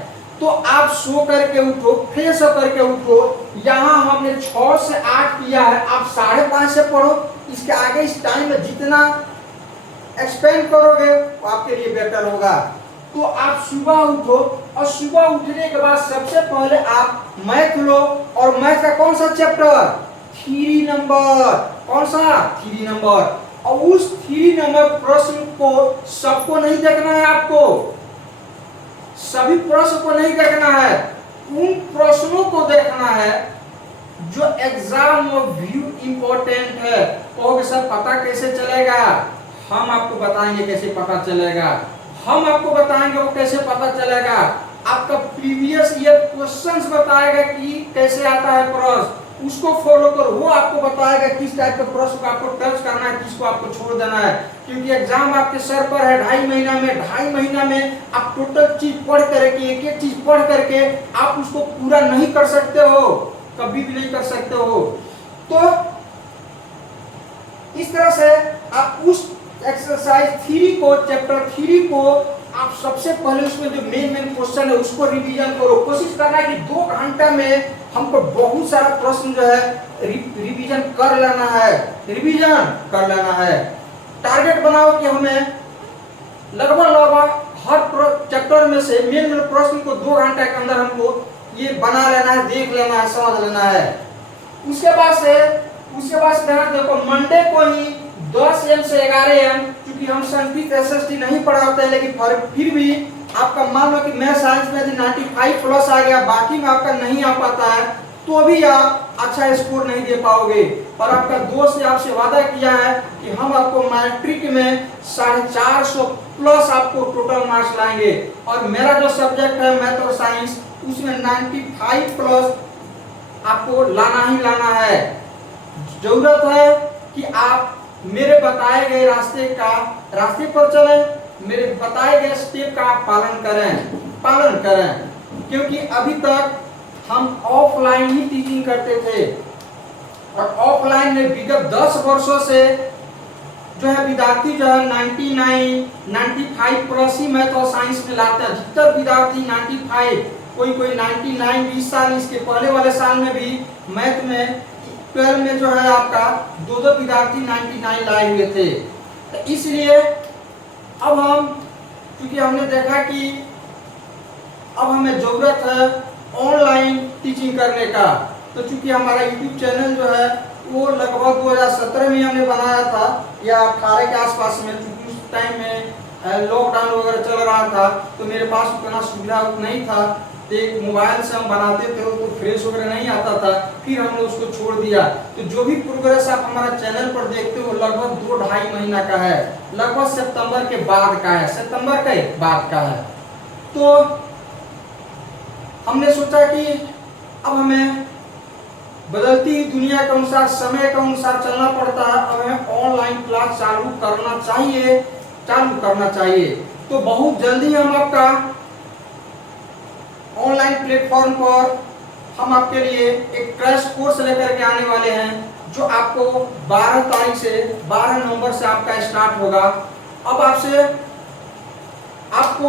तो आप सो करके उठो, फ्रेश होकर के उठो। यहाँ हमने 6 से 8 किया है, आप 5:30 से पढ़ो। इसके आगे इस टाइम में जितना एक्सपेंड करोगे वो आपके लिए बेटर होगा। तो आप सुबह उठो और सुबह उठने के बाद सबसे पहले आप मैथ लो। और मैथ का कौन सा चैप्टर? 3 नंबर। कौन सा? 3 नंबर। और उस 3 नंबर प्रश्न को सबको नहीं देखना है, आपको सभी प्रश्न को नहीं देखना है, उन प्रश्नों को देखना है जो एग्जाम में व्यू इंपॉर्टेंट है। कहोगे सर पता कैसे चलेगा? हम आपको बताएंगे कैसे पता चलेगा। हम आपको बताएंगे वो कैसे पता चलेगा। आपका प्रीवियस ईयर क्वेश्चंस बताएगा कि कैसे आता है प्रश्न, उसको फॉलो करो, वो आपको बताएगा किस टाइप के प्रश्न को आपको टच करना है, किसको आपको छोड़ देना है। क्योंकि एग्जाम आपके सर पर है 2.5 महीना में आप टोटल चीज पढ़ करके, एक एक चीज पढ़ करके आप उसको पूरा नहीं कर सकते हो, कभी भी नहीं कर सकते हो। तो इस तरह से आप उस एक्सरसाइज 3 को, चैप्टर 3 को आप सबसे पहले उसमें जो मेन क्वेश्चन है उसको रिवीजन करो। कोशिश करना है कि 2 घंटा में हमको बहुत सारा प्रश्न जो है रिवीजन कर लेना है, रिवीजन कर लेना है। टारगेट बनाओ कि हमें लगभग हर चैप्टर में से मेन प्रश्न को 2 घंटे के अंदर हमको ये बना लेना है, देख लेना है, समझ लेना है। उसके बाद से ध्यान देखो, मंडे को ही 10 AM से 11 AM, क्योंकि हम संस्कृत SST नहीं पढ़ाते हैं, लेकिन फिर भी आपका मान लो कि मैं साइंस में यदि 95+ आ गया, बाकी में आपका नहीं आ पाता है, तो भी आप अच्छा स्कोर नहीं दे पाओगे। और आपका दोस्त ने आपसे वादा किया है कि हम आपको मैट्रिक में 450+ आपको टोटल मार्क्स लाएंगे। और मेरा जो सब्जेक्ट है मैथ और साइंस, उसमें 95+ आपको लाना ही लाना है। जरूरत है कि आप मेरे बताए गए रास्ते पर चलें, मेरे बताए गए स्टेप का आप पालन करें। क्योंकि अभी तक हम ऑफलाइन ही टीचिंग करते थे, और ऑफलाइन में विगत 10 वर्षों से जो है विद्यार्थी जो है 99, 95+ ही मैथ और साइंस में लाते हैं। अधिकतर विद्यार्थी 95, कोई 99, 20 साल, इसके पहले वाले साल में भी मैथ में 12 में जो है आपका 2 विद्यार्थी 99 लाए हुए थे। तो इसलिए अब हम, क्योंकि हमने देखा कि अब हमें जरूरत है ऑनलाइन टीचिंग करने का, तो चूंकि हमारा YouTube चैनल जो है वो लगभग 2017 में हमने बनाया था, या 18 के आसपास में, क्योंकि उस टाइम में लॉकडाउन वगैरह चल रहा था, तो मेरे पास उतना सुविधा नहीं था। एक मोबाइल से हम बनाते थे तो फ्रेश वगैरह नहीं आता था, फिर हमने उसको छोड़ दिया। तो जो भी प्रोग्रेस आप हमारा चैनल पर देखते हो लगभग 2-2.5 महीना का है, लगभग सितंबर के बाद का है। तो हमने सोचा कि अब हमें बदलती दुनिया के अनुसार, समय के अनुसार चलना पड़ता है। अब हमें ऑनलाइन क्लास चालू करना चाहिए। तो बहुत जल्दी हम आपका ऑनलाइन प्लेटफॉर्म पर हम आपके लिए एक क्रैश कोर्स लेकर के आने वाले हैं, जो आपको 12 नवंबर से आपका स्टार्ट होगा। अब आपको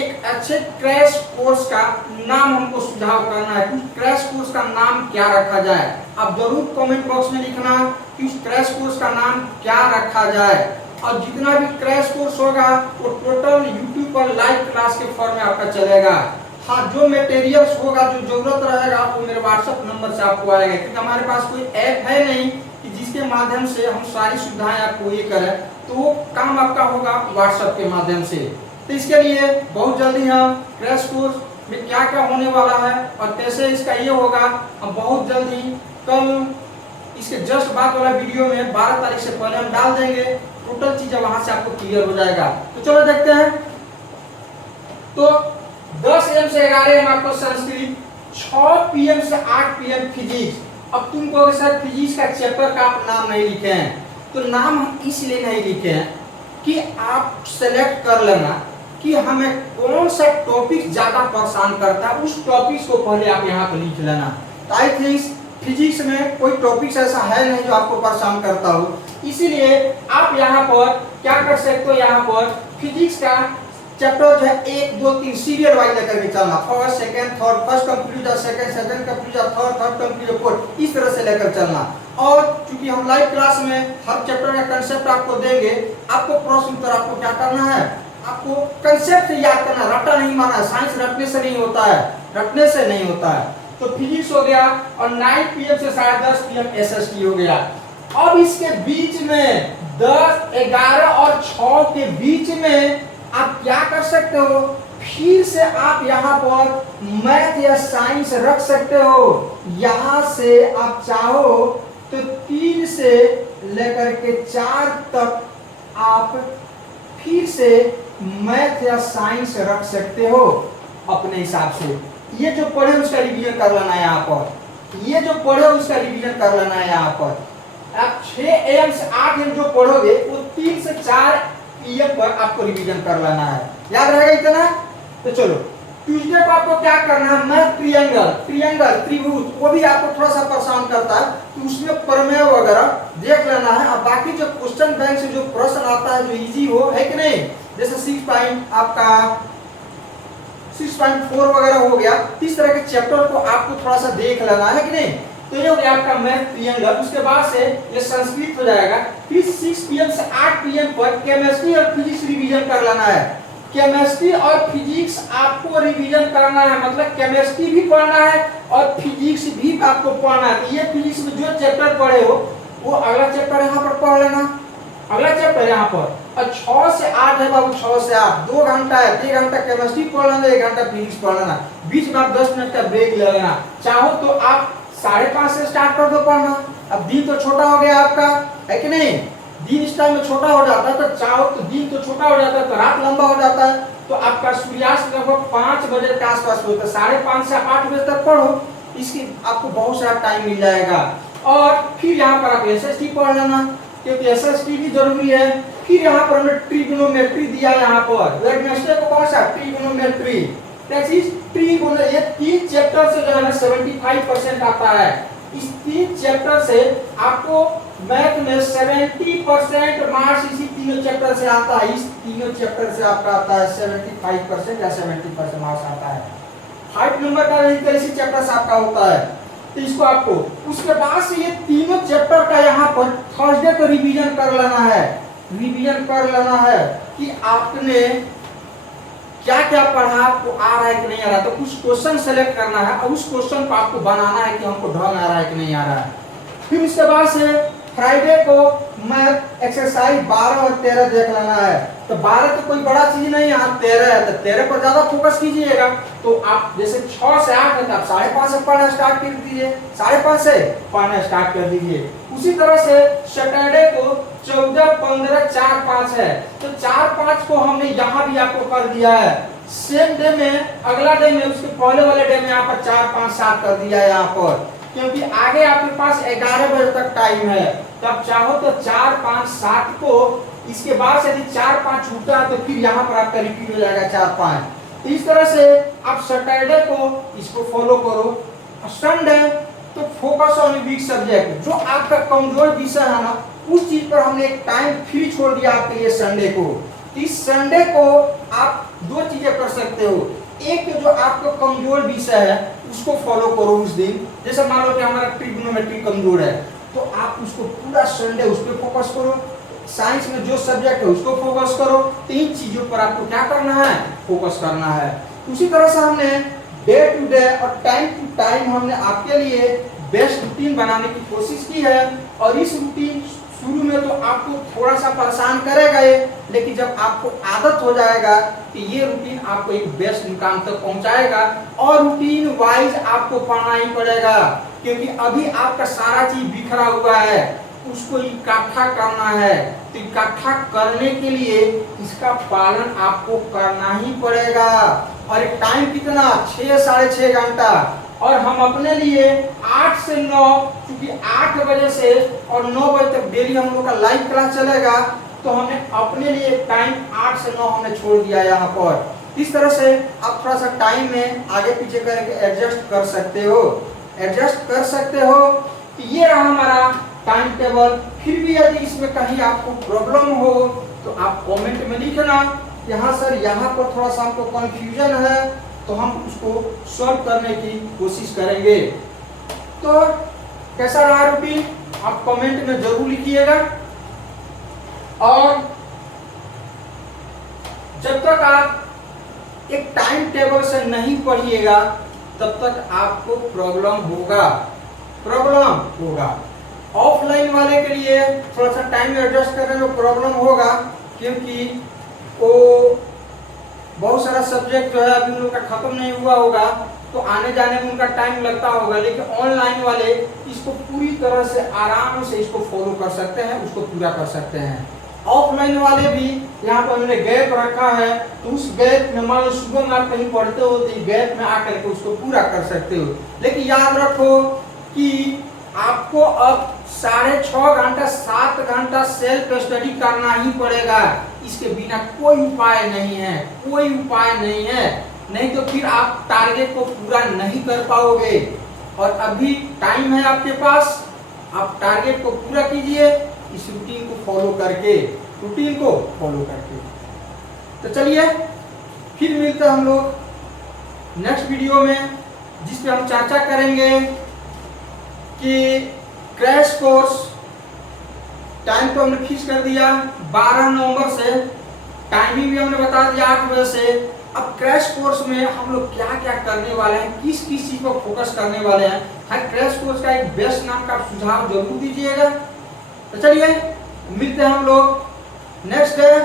एक अच्छे क्रैश कोर्स का नाम हमको सुझाव करना है कि क्रैश कोर्स का नाम क्या रखा जाए। आप जरूर कमेंट बॉक्स में लिखना कि उस क्रैश कोर्स का नाम क्या रखा जाए। और जितना भी क्रैश कोर्स होगा वो टोटल YouTube पर लाइव क्लास के फॉर्म में आपका चलेगा। हाँ, जो मटेरियल्स होगा, जो जरूरत रहेगा, वो मेरे WhatsApp नंबर से आपको आएगा, क्योंकि हमारे पास कोई ऐप है नहीं कि जिसके माध्यम से हम सारी सुविधाएं आपको ये करें। तो वो काम आपका होगा WhatsApp के माध्यम से। तो इसके लिए बहुत जल्दी हम क्रैश कोर्स में क्या क्या होने वाला है और कैसे इसका ये होगा, हम बहुत जल्दी कल इसके जस्ट बाद वाला वीडियो में 12 तारीख से पहले हम डाल देंगे। टोटल चीजें वहां से आपको क्लियर हो जाएगा। तो चलो देखते हैं। तो 10 AM से 11 AM आपको संस्कृत, 6 PM से 8 PM फिजिक्स। अब तुम कहोगे सर फिजिक्स का चैप्टर का आप नाम नहीं लिखे हैं, तो नाम हम इसलिए नहीं लिखे हैं कि आप सेलेक्ट कर लेना कि हमें कौन सा टॉपिक ज्यादा परेशान करता है, उस टॉपिक को पहले आप यहाँ पर लिख लेना। तो आई थिंक फिजिक्स में कोई टॉपिक ऐसा है नहीं जो आपको परेशान करता हो, इसीलिए आप यहाँ पर क्या कर सकते हो, यहाँ पर फिजिक्स का चैप्टर जो है 1, 2, 3 सीरियल वाइज लेकर के चलना। First, second, third, first complete, second complete, third complete, fourth, इस तरह से लेकर चलना। और चूंकि हम लाइव क्लास में हर चैप्टर का कंसेप्ट आपको देंगे, आपको प्रश्न उत्तर आपको क्या करना है, आपको कंसेप्ट याद करना, रट्टा नहीं मारना। साइंस रटने से नहीं होता है, तो फिजिक्स हो गया। और 9 PM से 10:30 PM SST हो गया। अब इसके बीच में 10, 11 और 6 के बीच में आप क्या कर सकते हो, फिर से आप यहाँ पर मैथ या साइंस रख सकते हो। यहाँ से आप चाहो तो 3 से लेकर के 4 तक आप फिर से मैथ या साइंस रख सकते हो अपने हिसाब से। ये जो पढ़े उसका रिवीजन कर लेना है यहाँ पर। ये जो पढ़े उसका रिवीजन कर लेना है। यहाँ पर आप 6 AM से 8 AM जो पढ़ोगे वो 3 से 4 PM पर आपको रिवीजन कर लेना है। याद रहेगा इतना? तो चलो ट्यूसडे को आपको क्या करना है, मैथ ट्रिएंगल त्रिभुज, वो भी आपको थोड़ा सा परेशान करता है, तो उसमें प्रमेय वगैरह देख लेना है। अब बाकी जो क्वेश्चन बैंक से जो प्रश्न आता है जो इजी हो, है कि नहीं, जैसे 6.4 वगैरह हो गया, इस तरह के चैप्टर को आपको थोड़ा सा देख लेना है कि नहीं। तो ये हो गया आपका मैथ ट्रिएंगल। उसके बाद से ये संस्कृत हो जाएगा। फिर 6 PM से 8 PM पर केमिस्ट्री और फिजिक्स रिवीजन कर लेना है। केमिस्ट्री और फिजिक्स आपको रिवीजन करना है, मतलब केमिस्ट्री भी पढ़ना है और फिजिक्स भी आपको पढ़ना है। तो ये फिजिक्स में जो चैप्टर पढ़े हो वो अगला चैप्टर यहाँ पर पढ़ लेना, अगला चैप्टर यहाँ पर। और 6 से 8 है बाबू, 6 से 8 2 घंटा है, 1 घंटा केमिस्ट्री पढ़ लेना, 1 घंटा फिजिक्स पढ़ लेना, बीच में आप 10 मिनट का ब्रेक ले लेना। चाहो तो आप 5:30 से स्टार्ट कर दो पढ़ना। अब दिन तो छोटा हो गया आपका, है कि नहीं, दिन इस टाइम में छोटा हो जाता है, तो चाहो तो दिन तो छोटा हो जाता है तो रात लंबा हो जाता है, तो आपका सूर्यास्त लगभग 5 बजे के आसपास होता है। 5:30 से 8 बजे तक पढ़ो, इसकी आपको बहुत सारा टाइम मिल जाएगा। और फिर यहाँ पर आप एसएसटी पढ़ लेना, क्योंकि एसएसटी भी जरूरी है। फिर यहाँ पर हमने ट्रिग्नोमेट्री दिया, यहाँ पर वेडनेसडे को कौन सा ट्रिग्नोमेट्री, ये 3 चैप्टर से जो है ना 75% आता है। इस 3 चैप्टर से आपको मैथ में 70% मार्क्स इसी तीनों चैप्टर से आता है। इस तीनों चैप्टर से आपका आता है 75% या 70% मार्क्स आता है। 5 नंबर का इसी चैप्टर से आपका होता है, तो इसको आपको उसके बाद से ये तीनों चैप्टर का यहाँ पर थर्सडे को रिवीजन कर लेना है। रिवीजन कर लेना है कि आपने क्या क्या पढ़ा, आपको आ रहा है कि नहीं आ रहा है। तो कुछ क्वेश्चन सेलेक्ट करना है और उस क्वेश्चन को आपको बनाना है कि हमको ढंग आ रहा है कि नहीं आ रहा है। फिर इसके बाद से फ्राइडे को मैथ एक्सरसाइज 12 और 13 देख लेना है। तो 12 तो कोई बड़ा चीज नहीं है, 13 है, तो 13 पर ज्यादा फोकस कीजिएगा। तो आप जैसे 6 से 8 है तो आप 5:30 से पढ़ना स्टार्ट कर दीजिए, 5:30 से पढ़ना स्टार्ट कर दीजिए। उसी तरह से सैटरडे को 14, 15, 4, 5 है, तो 4, 5 को हमने यहाँ भी आपको कर दिया है। सेम डे में, अगला डे में, उसके पहले वाले डे में यहाँ पर 4, 5, 7 कर दिया है यहाँ पर, क्योंकि आगे आपके पास 11 बजे तक टाइम है। तब चाहो तो 4, 5, 7 को, इसके बाद से यदि 4, 5 छूटा है तो फिर यहाँ पर आपका रिपीट हो जाएगा 4, 5। तो इस तरह से आप सैटरडे को इसको फॉलो करो। संडे तो फोकस ऑन वीक सब्जेक्ट, जो आपका कमजोर विषय है ना, उस चीज पर हमने एक टाइम फ्री छोड़ दिया आपके लिए संडे को। इस संडे को आप 2 चीजें कर सकते हो। एक जो आपका कमजोर विषय है उसको फॉलो करो उस दिन। जैसे मान लो कि हमारा ट्रिग्नोमेट्री कमजोर है, तो आप उसको पूरा संडे उस पर फोकस करो। साइंस में जो सब्जेक्ट है उसको फोकस करो। 3 चीजों पर आपको क्या करना है, फोकस करना है। उसी तरह से हमने डे टू डे और टाइम टू टाइम हमने आपके लिए बेस्ट रूटीन बनाने की कोशिश की है। और इस रूटीन शुरू में तो आपको थोड़ा सा परेशान करेगा ये, लेकिन जब आपको आदत हो जाएगा कि ये रूटीन आपको एक बेस्ट मुकाम तक पहुंचाएगा। और रूटीन वाइज आपको पढ़ना ही पड़ेगा, क्योंकि अभी आपका सारा चीज बिखरा हुआ है, उसको इकट्ठा करना है। तो इकट्ठा करने के लिए इसका पालन आपको करना ही पड़ेगा। और एक टाइम कितना, 6, 6.5 घंटा। और हम अपने लिए 8 से 9, क्योंकि 8 बजे से और 9 बजे तक डेली हम लोग का लाइव क्लास चलेगा, तो हमने अपने लिए टाइम 8 से 9 हमने छोड़ दिया यहाँ पर। इस तरह से आप थोड़ा सा टाइम में आगे पीछे करके एडजस्ट कर सकते हो, एडजस्ट कर सकते हो। कि ये रहा हमारा टाइम टेबल। फिर भी यदि इसमें कहीं आपको प्रॉब्लम हो तो आप कमेंट में लिखना, यहाँ सर यहाँ पर थोड़ा सा हमको कंफ्यूजन है, तो हम उसको सॉल्व करने की कोशिश करेंगे। तो कैसा रहा रूटीन आप कमेंट में जरूर लिखिएगा। और जब तक आप एक टाइम टेबल से नहीं पढ़िएगा तब तक आपको प्रॉब्लम होगा। ऑफलाइन वाले के लिए थोड़ा सा टाइम एडजस्ट करने में प्रॉब्लम होगा, क्योंकि वो बहुत सारा सब्जेक्ट जो है अभी उनका खत्म नहीं हुआ होगा, तो आने जाने में उनका टाइम लगता होगा। लेकिन ऑनलाइन वाले इसको पूरी तरह से आराम से इसको फॉलो कर सकते हैं, उसको पूरा कर सकते हैं। ऑफलाइन वाले भी यहाँ पर मैंने गैप रखा है, तो उस गैप में मान लो सुबह में आप कहीं पढ़ते हो तो गैप में आकर के उसको पूरा कर सकते हो। लेकिन याद रखो कि आपको अब 6.5 घंटा 7 घंटा सेल्फ स्टडी करना ही पड़ेगा। इसके बिना कोई उपाय नहीं है, कोई उपाय नहीं है। नहीं तो फिर आप टारगेट को पूरा नहीं कर पाओगे। और अभी टाइम है आपके पास, आप टारगेट को पूरा कीजिए इस रूटीन को फॉलो करके, रूटीन को फॉलो करके। तो चलिए फिर मिलते हैं हम लोग नेक्स्ट वीडियो में, जिसपे हम चर्चा करेंगे कि क्रैश कोर्स टाइम तो हमने फिक्स कर दिया 12 नवंबर से, टाइमिंग भी हमने बता दिया 8 बजे से। अब क्रैश कोर्स में हम लोग क्या क्या करने वाले हैं, किस किस चीज पर फोकस करने वाले हैं, हर क्रैश कोर्स का एक बेस्ट नाम का सुझाव जरूर दीजिएगा। तो चलिए मिलते हैं हम लोग नेक्स्ट डे।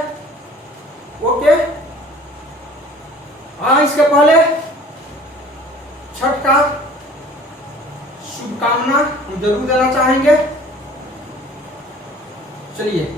ओके, हाँ इसके पहले छठ का शुभकामना हम जरूर देना चाहेंगे। चलिए।